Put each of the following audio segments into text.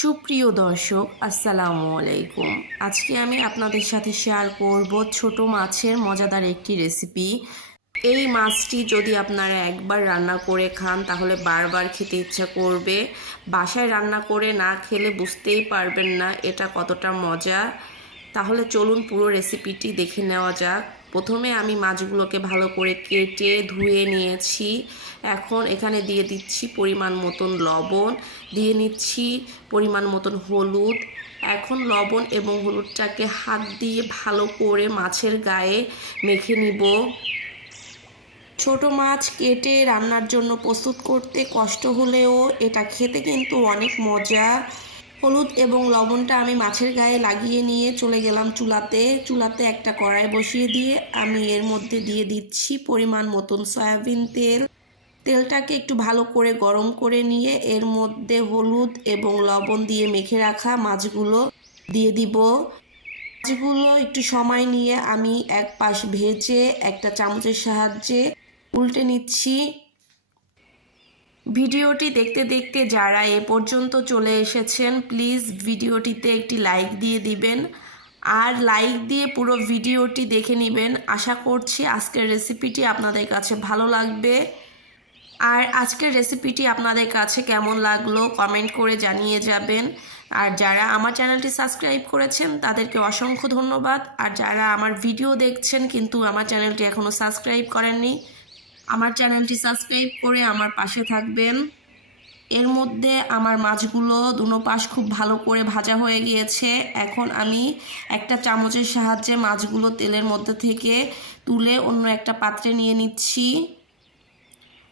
সুপ্রিয় দর্শক, আসসালামু আলাইকুম। আজকে আমি আপনাদের সাথে শেয়ার করব ছোট মাছের মজাদার একটি রেসিপি। এই মাছটি যদি আপনারা একবার রান্না করে খান তাহলে বারবার খেতে ইচ্ছা করবে। বাসায় রান্না করে না খেলে বুঝতেই পারবেন না এটা কতটা মজা। তাহলে চলুন পুরো রেসিপিটি দেখে নেওয়া যাক। প্রথমে আমি মাছগুলোকে ভালো করে কেটে ধুয়ে নিয়েছি। এখন এখানে দিয়ে দিচ্ছি পরিমাণ মতন লবণ, দিয়ে নিচ্ছি পরিমাণ মতন হলুদ। এখন লবণ এবং হলুদটাকে হাত দিয়ে ভালো করে মাছের গায়ে মেখে নিব। ছোট মাছ কেটে রান্নার জন্য প্রস্তুত করতে কষ্ট হলেও এটা খেতে কিন্তু অনেক মজা। হলুদ এবং লবণটা আমি মাছের গায়ে লাগিয়ে নিয়ে চলে গেলাম চুলাতে একটা কড়াই বসিয়ে দিয়ে আমি এর মধ্যে দিয়ে দিচ্ছি পরিমাণ মতন সয়াবিন তেল। তেলটাকে একটু ভালো করে গরম করে নিয়ে এর মধ্যে হলুদ এবং লবণ দিয়ে মেখে রাখা মাছগুলো দিয়ে দিব। মাছগুলো একটু সময় নিয়ে আমি এক পাশ ভেজে একটা চামচের সাহায্যে উল্টে নিচ্ছি। ভিডিওটি দেখতে দেখতে যারা এ পর্যন্ত চলে এসেছেন প্লিজ ভিডিওটিতে একটি লাইক দিয়ে দিবেন, আর লাইক দিয়ে পুরো ভিডিওটি দেখে নেবেন। আশা করছি আজকের রেসিপিটি আপনাদের কাছে ভালো লাগবে। আর আজকের রেসিপিটি আপনাদের কাছে কেমন লাগলো কমেন্ট করে জানিয়ে যাবেন। আর যারা আমার চ্যানেলটি সাবস্ক্রাইব করেছেন তাদেরকে অসংখ্য ধন্যবাদ। আর যারা আমার ভিডিও দেখছেন কিন্তু আমার চ্যানেলটি এখনও সাবস্ক্রাইব করেননি, আমার চ্যানেলটি সাবস্ক্রাইব করে আমার পাশে থাকবেন। এর মধ্যে আমার মাছগুলো দুনো পাশ খুব ভালো করে ভাজা হয়ে গিয়েছে। এখন আমি একটা চামচের সাহায্যে মাছগুলো তেলের মধ্যে থেকে তুলে অন্য একটা পাত্রে নিয়ে নিচ্ছি।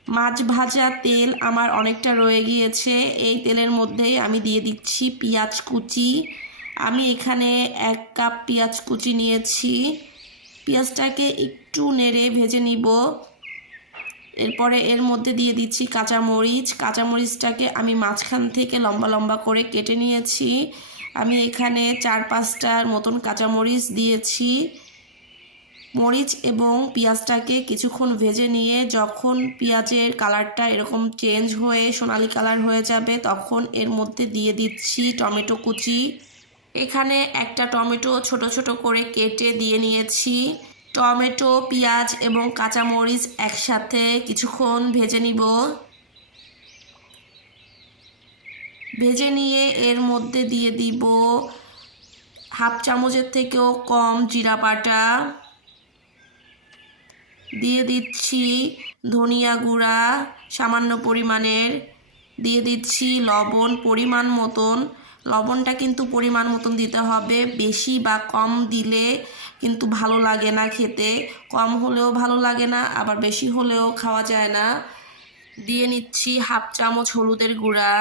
মাছ ভাজা তেল আমার অনেকটা রয়ে গিয়েছে। এই তেলের মধ্যেই আমি দিয়ে দিচ্ছি পেঁয়াজ কুচি। আমি এখানে 1 কাপ পেঁয়াজ কুচি নিয়েছি। পেঁয়াজটাকে একটু নেড়ে ভেজে নিব। এরপরে এর মধ্যে দিয়ে দিচ্ছি কাঁচামরিচটাকে আমি মাঝখান থেকে লম্বা লম্বা করে কেটে নিয়েছি। আমি এখানে 4-5টার মতন কাঁচামরিচ দিয়েছি। মরিচ এবং পেঁয়াজটাকে কিছুক্ষণ ভেজে নিয়ে যখন পেঁয়াজের কালারটা এরকম চেঞ্জ হয়ে সোনালি কালার হয়ে যাবে তখন এর মধ্যে দিয়ে দিচ্ছি টমেটো কুচি। এখানে একটা টমেটো ছোট ছোট করে কেটে দিয়ে নিয়েছি। টমেটো, পেঁয়াজ এবং কাঁচামরিচ একসাথে কিছুক্ষণ ভেজে নিব। ভেজে নিয়ে এর মধ্যে দিয়ে দিব হাফ চামচের থেকেও কম জিরা বাটা, দিয়ে দিচ্ছি ধনিয়া গুঁড়া সামান্য পরিমাণের, দিয়ে দিচ্ছি লবণ পরিমাণ মতন। লবণটা কিন্তু পরিমাণ মতন দিতে হবে, বেশি বা কম দিলে কিন্তু ভালো লাগে না খেতে। কম হলেও ভালো লাগে না, আবার বেশি হলেও খাওয়া যায় না। দিয়ে নিচ্ছি হাফ চামচ হলুদের গুঁড়া,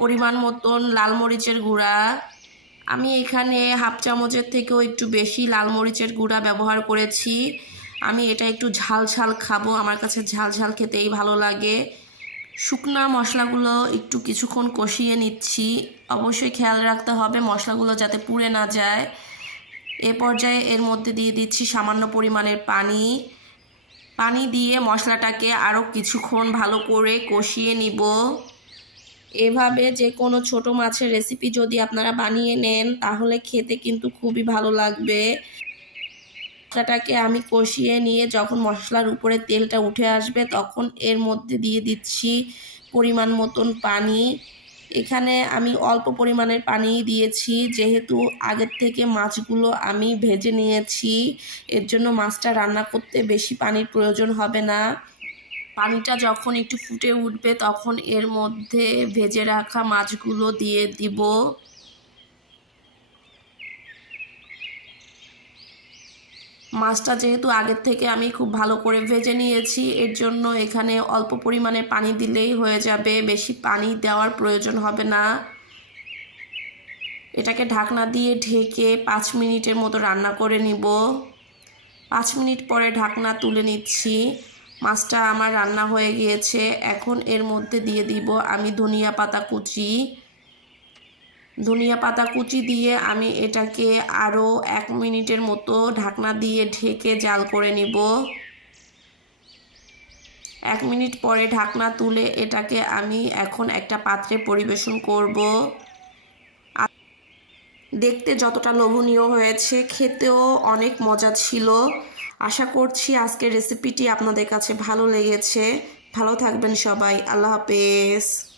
পরিমাণ মতন লাল মরিচের গুঁড়া। আমি এখানে হাফ চামচের থেকেও একটু বেশি লাল মরিচের গুঁড়া ব্যবহার করেছি। আমি এটা একটু ঝাল ঝাল খাবো, আমার কাছে ঝাল ঝাল খেতেই ভালো লাগে। শুকনা মশলাগুলো একটু কিছুক্ষণ কষিয়ে নিচ্ছি। অবশ্যই খেয়াল রাখতে হবে মশলাগুলো যাতে পুড়ে না যায়। এ পর্যায়ে এর মধ্যে দিয়ে দিচ্ছি সামান্য পরিমাণের পানি দিয়ে মশলাটাকে আরও কিছুক্ষণ ভালো করে কষিয়ে নিব। এভাবে যে কোনো ছোট মাছের রেসিপি যদি আপনারা বানিয়ে নেন তাহলে খেতে কিন্তু খুবই ভালো লাগবে। মশলাটাকে আমি কষিয়ে নিয়ে যখন মশলার উপরে তেলটা উঠে আসবে তখন এর মধ্যে দিয়ে দিচ্ছি পরিমাণ মতন পানি। এখানে আমি অল্প পরিমাণের পানি দিয়েছি, যেহেতু আগের থেকে মাছগুলো আমি ভেজে নিয়েছি এর জন্য মাছটা রান্না করতে বেশি পানির প্রয়োজন হবে না। পানিটা যখন একটু ফুটে উঠবে তখন এর মধ্যে ভেজে রাখা মাছগুলো দিয়ে দিব। মাছটা যেহেতু আগের থেকে আমি খুব ভালো করে ভেজে নিয়েছি এর জন্য এখানে অল্প পরিমাণে পানি দিলেই হয়ে যাবে, বেশি পানি দেওয়ার প্রয়োজন হবে না। এটাকে ঢাকনা দিয়ে ঢেকে 5 মিনিটের মতো রান্না করে নিব। 5 মিনিট পরে ঢাকনা তুলে নিচ্ছি। মাছটা আমার রান্না হয়ে গিয়েছে। এখন এর মধ্যে দিয়ে দিব আমি ধনিয়া পাতা কুচি দিয়ে আমি এটাকে আরও 1 মিনিটের মতো ঢাকনা দিয়ে ঢেকে জাল করে নিব। 1 মিনিট পরে ঢাকনা তুলে এটাকে আমি এখন একটা পাত্রে পরিবেশন করব। দেখতে যতটা লোভনীয় হয়েছে, খেতেও অনেক মজা ছিল। আশা করছি আজকের রেসিপিটি আপনাদের কাছে ভালো লেগেছে। ভালো থাকবেন সবাই। আল্লাহ হাফেজ।